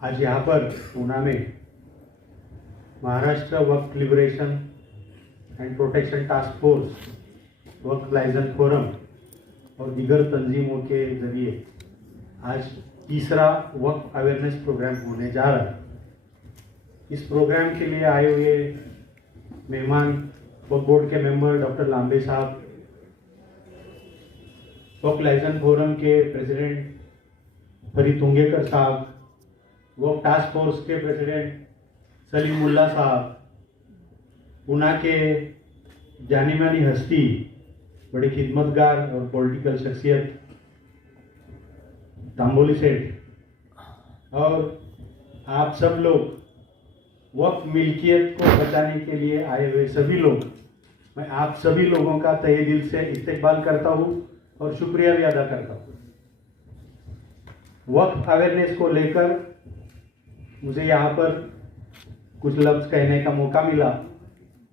आज यहाँ पर पूना में Maharashtra Waqf Liberation and Protection Task Force, Waqf Licence Forum और दीगर तंजीमों के जरिए आज तीसरा वक्फ अवेयरनेस प्रोग्राम होने जा रहा है। इस प्रोग्राम के लिए आए हुए मेहमान वक्फ बोर्ड के मेंबर डॉक्टर लांबे साहब, वक्फ लाइसेंस फोरम के प्रेसिडेंट फरीद तुंगेकर साहब, वक्फ टास्क फोर्स के प्रेसिडेंट सलीमुल्ला साहब, पूना के जानी मानी हस्ती, बड़े खिदमतगार और पॉलिटिकल शख्सियत तांबोली सेठ, और आप सब लोग वक्फ मिल्कियत को बचाने के लिए आए हुए सभी लोग, मैं आप सभी लोगों का तहे दिल से इस्तकबाल करता हूँ और शुक्रिया भी अदा करता हूँ। वक्फ अवेयरनेस को लेकर मुझे यहाँ पर कुछ लफ्ज़ कहने का मौका मिला,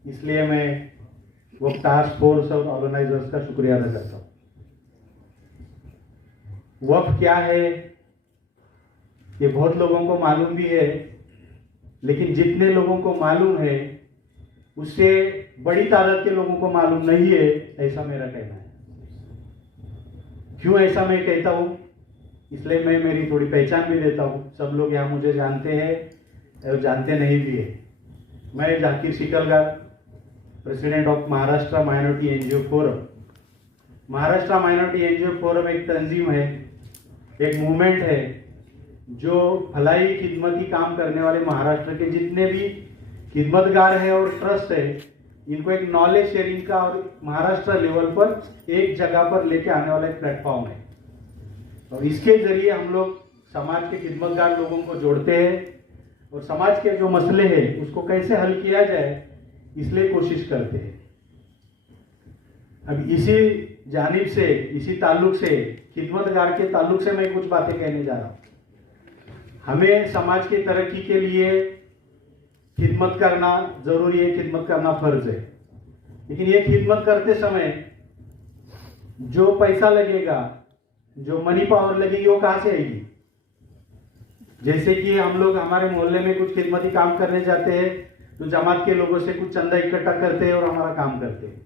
इसलिए मैं वक्फ टास्क फोर्स और ऑर्गेनाइजर्स का शुक्रिया अदा करता हूँ। वक्फ क्या है ये बहुत लोगों को मालूम भी है, लेकिन जितने लोगों को मालूम है उससे बड़ी तादाद के लोगों को मालूम नहीं है, ऐसा मेरा कहना है। क्यों ऐसा मैं कहता हूँ, इसलिए मैं मेरी थोड़ी पहचान भी देता हूँ। सब लोग यहाँ मुझे जानते हैं और जानते नहीं भी है। मैं Zakir Shikalgar, president of Maharashtra minority NGO forum. Maharashtra minority NGO forum एक तंजीम है, एक मूवमेंट है जो भलाई खिदमती काम करने वाले महाराष्ट्र के जितने भी खिदमतगार हैं और ट्रस्ट है, इनको एक नॉलेज शेयरिंग का और महाराष्ट्र लेवल पर एक जगह पर लेके आने वाला एक प्लेटफॉर्म है। और इसके जरिए हम लोग समाज के खिदमतगार लोगों को जोड़ते हैं और समाज के जो मसले हैं उसको कैसे हल किया जाए इसलिए कोशिश करते हैं। अब इसी जानिब से, इसी ताल्लुक से, खिदमतगार के ताल्लुक से मैं कुछ बातें कहने जा रहा हूँ। हमें समाज की तरक्की के लिए खिदमत करना जरूरी है, खिदमत करना फर्ज है, लेकिन ये खिदमत करते समय जो पैसा लगेगा, जो मनी पावर लगेगी, वो कहाँ से आएगी? जैसे कि हम लोग हमारे मोहल्ले में कुछ खिदमती काम करने जाते हैं तो जमात के लोगों से कुछ चंदा इकट्ठा करते हैं और हमारा काम करते हैं।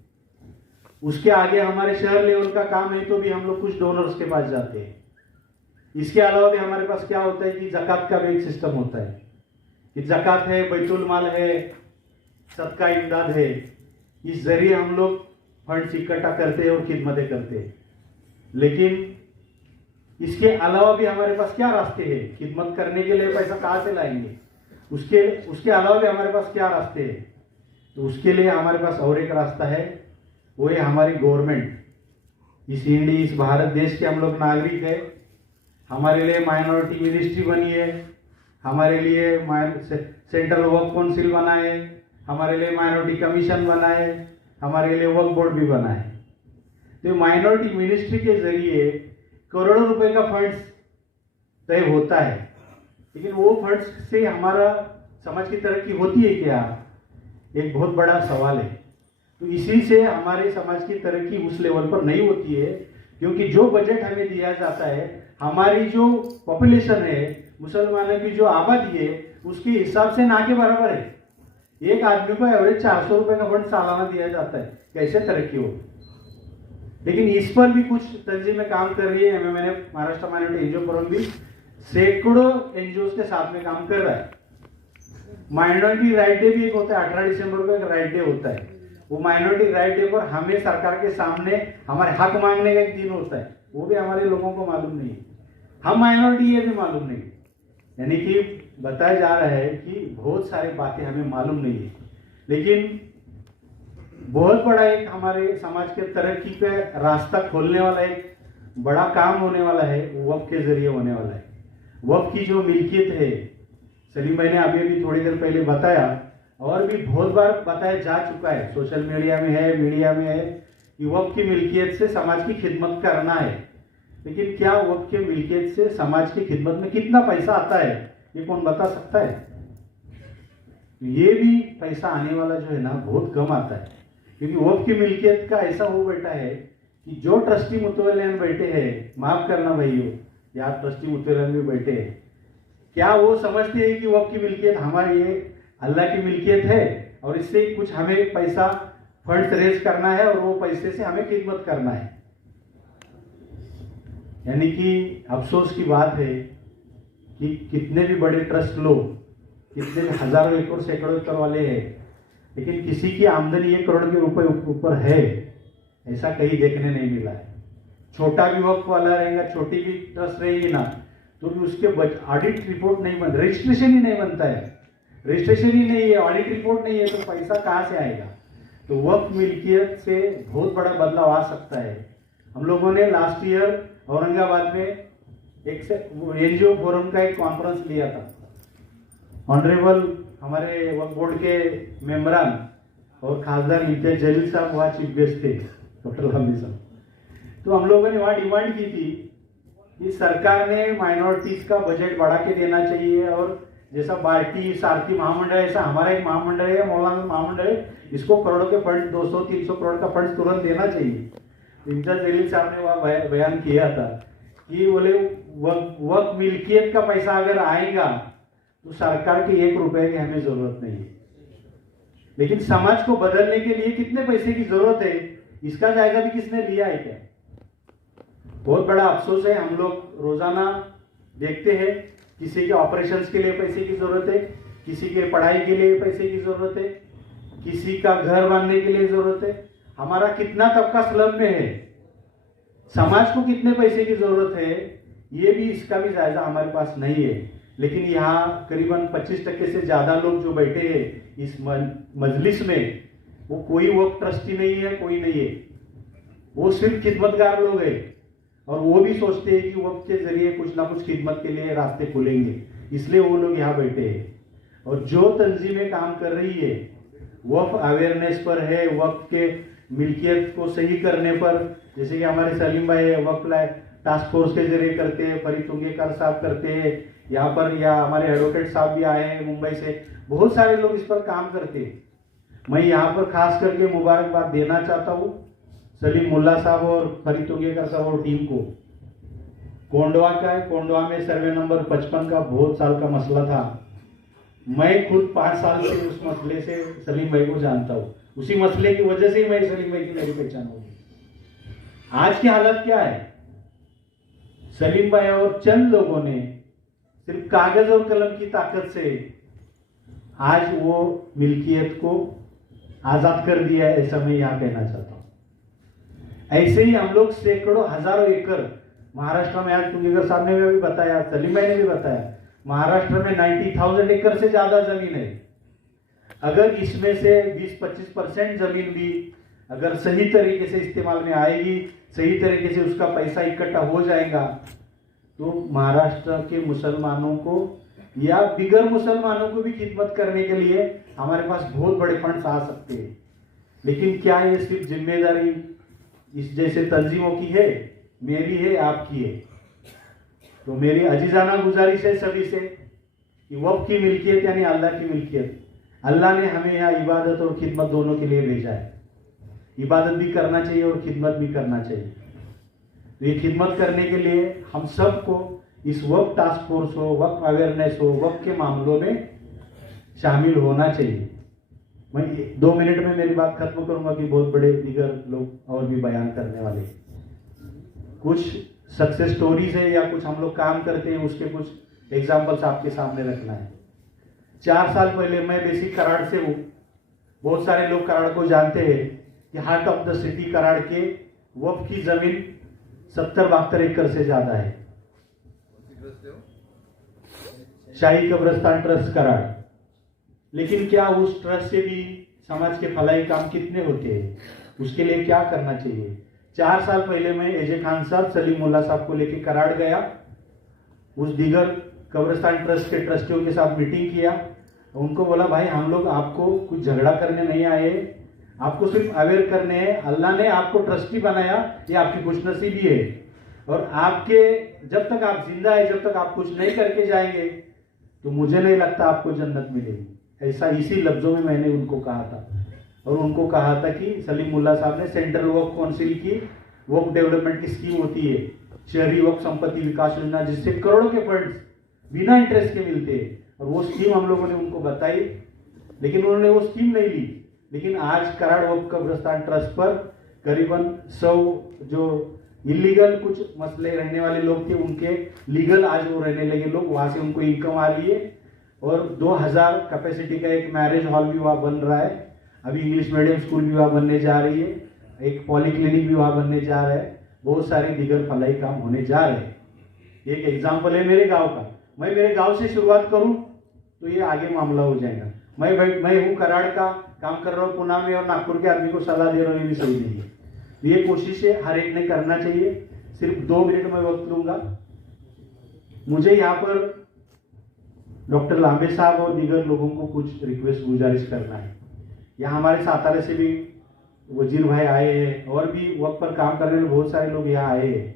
उसके आगे हमारे शहर लेवल का काम है तो भी हम लोग कुछ डोनर्स के पास जाते हैं। इसके अलावा भी हमारे पास क्या होता है कि ज़कात का भी एक सिस्टम होता है कि ज़कात है, बैतुल माल है, सदका इमदाद है। इस जरिए हम लोग फंड्स इकट्ठा करते हैं और खिदमतें करते हैं। लेकिन इसके अलावा भी हमारे पास क्या रास्ते हैं? खिदमत करने के लिए पैसा कहाँ से लाएंगे? उसके अलावा भी हमारे पास क्या रास्ते हैं? तो उसके लिए हमारे पास और एक रास्ता है, वो है हमारी गवर्नमेंट। इस भारत देश के हम लोग नागरिक है। हमारे लिए माइनॉरिटी मिनिस्ट्री बनी है, हमारे लिए सेंट्रल वक्फ काउंसिल बना है, हमारे लिए माइनॉरिटी कमीशन बना है, हमारे लिए वक्फ बोर्ड भी बना है। तो माइनॉरिटी मिनिस्ट्री के जरिए करोड़ों रुपए का फंड्स तय होता है, लेकिन वो फंड्स से हमारा समाज की तरक्की होती है क्या? एक बहुत बड़ा सवाल है। तो इसी से हमारे समाज की तरक्की उस लेवल पर नहीं होती है, क्योंकि जो बजट हमें दिया जाता है, हमारी जो पॉपुलेशन है, मुसलमानों की जो आबादी है, उसके हिसाब से ना के बराबर है। एक आदमी को एवरेज 400 रुपए का फंड सालाना दिया जाता है, कैसे तरक्की हो? लेकिन इस पर भी कुछ तंजीमें काम कर रही है। मैंने महाराष्ट्र माइनॉरिटी एनजीओ फोरम भी सैकड़ों एनजीओ के साथ में काम कर रहा है। माइनॉरिटी राइट डे भी एक होता है, 18 दिसंबर को एक राइट डे होता है। वो माइनॉरिटी राइट डे पर हमें सरकार के सामने हमारे हक मांगने का एक दिन होता है, वो भी हमारे लोगों को मालूम नहीं है। हम माइनॉरिटी ये भी मालूम नहीं, यानी कि बताया जा रहा है कि बहुत सारी बातें हमें मालूम नहीं है। लेकिन बहुत बड़ा एक हमारे समाज के तरक्की पे रास्ता खोलने वाला एक बड़ा काम होने वाला है, वो वक्फ के जरिए होने वाला है। वक्फ की जो मिल्कियत है, सलीम भाई ने अभी थोड़ी देर पहले बताया और भी बहुत बार बताया जा चुका है, सोशल मीडिया में है, मीडिया में है कि वक्फ की मिल्कियत से समाज की खिदमत करना है। लेकिन क्या वक्फ की मिल्कियत से समाज की खिदमत में कितना पैसा आता है, ये कौन बता सकता है? ये भी पैसा आने वाला जो है ना, बहुत कम आता है, क्योंकि वक्फ की मिल्कियत का ऐसा हो बैठा है कि जो ट्रस्टी मुतवल्लियान बैठे हैं, माफ करना भाइयों, यहाँ ट्रस्टी मुतवल्लियान भी बैठे हैं, क्या वो समझते हैं कि वक्फ की मिल्कियत हमारी ये अल्लाह की मिल्कियत है और इससे कुछ हमें पैसा फंड रेज करना है और वो पैसे से हमें खिदमत करना है। यानी कि अफसोस की बात है कि कितने भी बड़े ट्रस्ट लोग, कितने भी हजारों एकड़ सैकड़ों एकड़ वाले हैं, लेकिन किसी की आमदनी 1 करोड़ के रुपए ऊपर है ऐसा कहीं देखने नहीं मिला है। छोटा भी वक्त वाला रहेगा, छोटी भी ट्रस्ट रहेगी ना, तो भी उसके ऑडिट रिपोर्ट नहीं बन, रजिस्ट्रेशन ही नहीं बनता है, रजिस्ट्रेशन ही नहीं है, ऑडिट रिपोर्ट नहीं है, तो पैसा कहाँ से आएगा। तो वक्त मिल्कियत से बहुत बड़ा बदलाव आ सकता है। हम लोगों ने लास्ट ईयर औरंगाबाद में एक एनजीओ फोरम का एक कॉन्फ्रेंस लिया था। ऑनरेबल हमारे वक्फ बोर्ड के मेंबरान और खासदार इम्तियाज जलील साहब वहाँ चीफ गेस्ट थे, डॉक्टर हमीद साहब। तो हम लोगों ने वहाँ डिमांड की थी कि सरकार ने माइनॉरिटीज का बजट बढ़ा के देना चाहिए, और जैसा बाल्टी सारथी महामंडल है ऐसा हमारा एक महामंडल है, मौलाना महामंडल है, इसको करोड़ों के फंड 200-300 करोड़ का फंड तुरंत देना चाहिए। इम्तियाज जलील साहब ने वहाँ बयान किया था कि बोले वक्त मिल्कियत का पैसा अगर आएगा तो सरकार के 1 रुपए की हमें जरूरत नहीं है, लेकिन समाज को बदलने के लिए कितने पैसे की जरूरत है इसका जायजा भी किसने लिया है क्या। बहुत बड़ा अफसोस है, हम लोग रोजाना देखते हैं किसी के ऑपरेशंस के लिए पैसे की जरूरत है, किसी के पढ़ाई के लिए पैसे की जरूरत है, किसी का घर बांधने के लिए जरूरत है। हमारा कितना तबका स्लम में है, समाज को कितने पैसे की जरूरत है, ये भी इसका भी जायजा हमारे पास नहीं है। लेकिन यहाँ करीबन 25% से ज्यादा लोग जो बैठे हैं इस मजलिस में, वो कोई वक्फ ट्रस्टी नहीं है, कोई नहीं है, वो सिर्फ खिदमतगार लोग हैं, और वो भी सोचते हैं कि वक्फ के जरिए कुछ ना कुछ खिदमत के लिए रास्ते खुलेंगे, इसलिए वो लोग यहाँ बैठे हैं। और जो तंजीमें काम कर रही है वक्फ अवेयरनेस पर है, वक्फ के मिल्कियत को सही करने पर, जैसे कि हमारे सलीम भाई वक्फ टास्क फोर्स के जरिए करते हैं, फरीद तुंगेकर साहब करते हैं यहाँ पर, या हमारे एडवोकेट साहब भी आए हैं मुंबई से, बहुत सारे लोग इस पर काम करते हैं। मैं यहाँ पर खास करके मुबारकबाद देना चाहता हूँ सलीम मुल्ला साहब और फरीद तुंगेकर साहब और टीम को। कोंडवा का है, कोंडवा में सर्वे नंबर 55 का बहुत साल का मसला था, मैं खुद 5 साल से उस मसले से सलीम भाई को जानता हूँ, उसी मसले की वजह से ही मैं सलीम भाई की मेरी पहचान होगी। आज की हालत क्या है, सलीम भाई और चंद लोगों ने सिर्फ कागज और कलम की ताकत से आज वो मिल्कियत को आजाद कर दिया है, ऐसा मैं यहाँ कहना चाहता हूँ। ऐसे ही हम लोग सैकड़ों हजारों एकड़ महाराष्ट्र में, आज तुंगेकर साहब ने भी बताया, सलीम भाई ने भी बताया, महाराष्ट्र में 90,000 एकड़ से ज्यादा जमीन है। अगर इसमें से 20-25% जमीन भी अगर सही तरीके से इस्तेमाल में आएगी, सही तरीके से उसका पैसा इकट्ठा हो जाएगा, तो महाराष्ट्र के मुसलमानों को या बिगर मुसलमानों को भी खिदमत करने के लिए हमारे पास बहुत बड़े फंड्स आ सकते हैं। लेकिन क्या ये सिर्फ जिम्मेदारी इस जैसे तंजीमों की है, मेरी है, आपकी है? तो मेरी अजीजाना गुजारिश है सभी से कि वक्फ की मिल्कियत यानी अल्लाह की मिल्कियत, अल्लाह ने हमें यहाँ इबादत और खिदमत दोनों के लिए भेजा है। इबादत भी करना चाहिए और खिदमत भी करना चाहिए। तो ये खिदमत करने के लिए हम सबको इस वक्फ टास्क फोर्स हो, वक्फ अवेयरनेस हो, वक्फ के मामलों में शामिल होना चाहिए। मैं 2 मिनट में मेरी बात खत्म करूंगा कि बहुत बड़े दीगर लोग और भी बयान करने वाले। कुछ सक्सेस स्टोरीज है या कुछ हम लोग काम करते हैं, उसके कुछ एग्जाम्पल्स आपके सामने रखना है। 4 साल पहले, मैं बेसिक कराड़ से हूँ, बहुत सारे लोग कराड़ को जानते हैं कि heart of the city Karad के वक्फ की जमीन 70-72 एकड़ से ज्यादा है। शाही कब्रिस्तान ट्रस्ट कराड़। लेकिन क्या उस ट्रस्ट से भी समाज के भलाई काम कितने होते हैं, उसके लिए क्या करना चाहिए? 4 साल पहले मैं एजे खान साहब, सलीम मुल्ला साहब को लेकर कराड़ गया, उस दीगर कब्रिस्तान ट्रस्ट के ट्रस्टियों के साथ मीटिंग किया। उनको बोला, भाई हम लोग आपको कुछ झगड़ा करने नहीं आए, आपको सिर्फ अवेयर करने हैं। अल्लाह ने आपको ट्रस्टी बनाया, ये आपकी खुशनसीबी है, और आपके जब तक आप जिंदा है, जब तक आप कुछ नहीं करके जाएंगे, तो मुझे नहीं लगता आपको जन्नत मिलेगी। ऐसा इसी लफ्जों में मैंने उनको कहा था। और उनको कहा था कि सलीम मुल्ला साहब ने सेंट्रल वक्फ काउंसिल की वक्फ डेवलपमेंट की स्कीम होती है, शहरी वक्फ संपत्ति विकास योजना, जिससे करोड़ों के फंड्स बिना इंटरेस्ट के मिलते हैं, और वो स्कीम हम लोगों ने उनको बताई, लेकिन उन्होंने वो स्कीम नहीं ली। लेकिन आज कराड़ वक्फ कब्रिस्तान ट्रस्ट पर करीबन 100 जो इलीगल कुछ मसले रहने वाले लोग थे, उनके लीगल आज वो रहने लगे लोग, वहां से उनको इनकम आ रही है। और 2000 कैपेसिटी का एक मैरिज हॉल भी वहाँ बन रहा है, अभी इंग्लिश मीडियम स्कूल भी वहाँ बनने जा रही है, एक पॉलीक्लिनिक भी वहाँ बनने जा रहा है, बहुत सारे दीगर फलाई काम होने जा रहे हैं। एक एग्जाम्पल है मेरे गांव का। मैं मेरे गांव से शुरुआत करूं तो ये आगे मामला हो जाएगा। मैं हूँ कराड़ का, काम कर रहा हूँ पुणे में, और नागपुर के आदमी को सलाह दे रहा हूँ, ये भी सही नहीं है। ये कोशिश है हर एक ने करना चाहिए। सिर्फ 2 मिनट में वक्त लूंगा। मुझे यहाँ पर डॉक्टर लांबे साहब और दीगर लोगों को कुछ रिक्वेस्ट गुजारिश करना है। यहाँ हमारे सातारा से भी वजीर भाई आए हैं, और भी वक्त पर काम करने वाले बहुत सारे लोग यहाँ आए हैं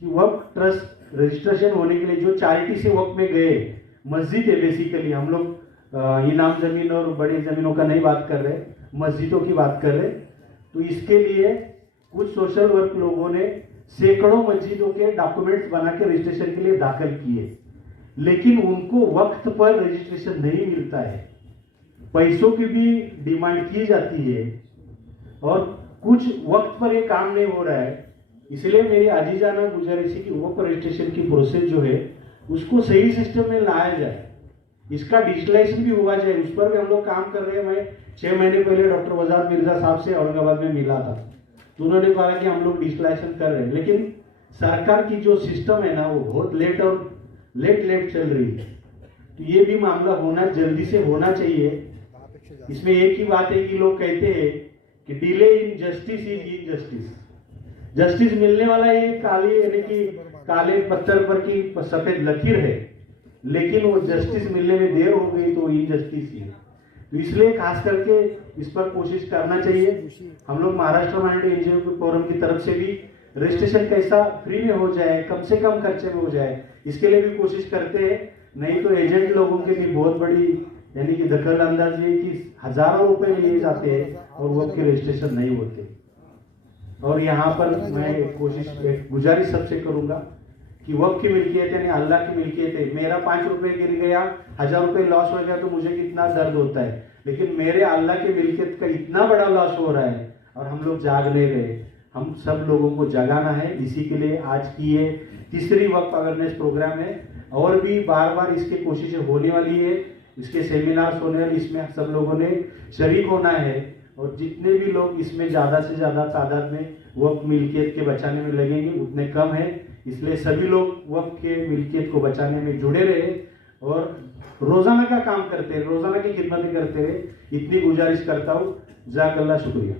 कि वक्त ट्रस्ट रजिस्ट्रेशन होने के लिए जो चैरिटी से वक्त में गए, मस्जिद है बेसिकली, हम लोग इनाम जमीन और बड़ी जमीनों का नहीं बात कर रहे, मस्जिदों की बात कर रहे। तो इसके लिए कुछ सोशल वर्क लोगों ने सैकड़ों मस्जिदों के डॉक्यूमेंट्स बना के रजिस्ट्रेशन के लिए दाखिल किए, लेकिन उनको वक्त पर रजिस्ट्रेशन नहीं मिलता है। पैसों की भी डिमांड की जाती है और कुछ वक्त पर ये काम नहीं हो रहा है। इसलिए मेरी आजीजाना गुजारिश है कि वक्त रजिस्ट्रेशन की प्रोसेस जो है उसको सही सिस्टम में लाया जाए, इसका डिजिटलाइजेशन भी हुआ जाए, उस पर भी हम लोग काम कर रहे हैं। मैं 6 महीने पहले डॉक्टर वजाद मिर्जा साहब से औरंगाबाद में मिला था, तो उन्होंने कहा कि हम लोग डिजिटलाइजेशन कर रहे हैं, लेकिन सरकार की जो सिस्टम है ना वो बहुत लेट चल रही है। तो ये भी मामला होना जल्दी से होना चाहिए। इसमें एक ही बात है कि लोग कहते हैं कि delay in justice is injustice. Justice मिलने वाला ये काली यानी कि काले पत्थर पर की सफेद लकीर है, लेकिन वो जस्टिस मिलने में देर हो गई तो इनजस्टिस ही है। तो इसलिए खास करके इस पर कोशिश करना चाहिए। हम लोग महाराष्ट्र माइनॉरिटी एनजीओ फोरम की तरफ से भी रजिस्ट्रेशन कैसा फ्री में हो जाए, कम से कम खर्चे में हो जाए, इसके लिए भी कोशिश करते हैं। नहीं तो एजेंट लोगों के भी बहुत बड़ी यानी कि दखल अंदाजी है कि हजारों रुपए लिए जाते हैं और वो के रजिस्ट्रेशन नहीं होते। और यहाँ पर मैं कोशिश गुजारिश सबसे करूंगा कि वक्त की मिल्कियत यानी अल्लाह की मिल्कियत है। मेरा 5 रुपए गिर गया, 1000 रुपए लॉस हो गया तो मुझे कितना दर्द होता है, लेकिन मेरे अल्लाह की मिल्कियत का इतना बड़ा लॉस हो रहा है और हम लोग जाग नहीं रहे। हम सब लोगों को जगाना है। इसी के लिए आज की ये तीसरी वक्त अवेयरनेस प्रोग्राम है, और भी बार बार इसकी कोशिशें होने वाली है, इसके सेमिनार्स होने वाले, इसमें सब लोगों ने शरीक होना है। और जितने भी लोग इसमें ज़्यादा से ज़्यादा तादाद में वक्त मिल्कियत के बचाने में लगेंगे उतने कम है। इसलिए सभी लोग वक्त के मिल्कियत को बचाने में जुड़े रहे और रोजाना का काम करते रहे, रोजाना की खिदमतें करते रहे। इतनी गुजारिश करता हूँ। जज़ाकल्लाह, शुक्रिया।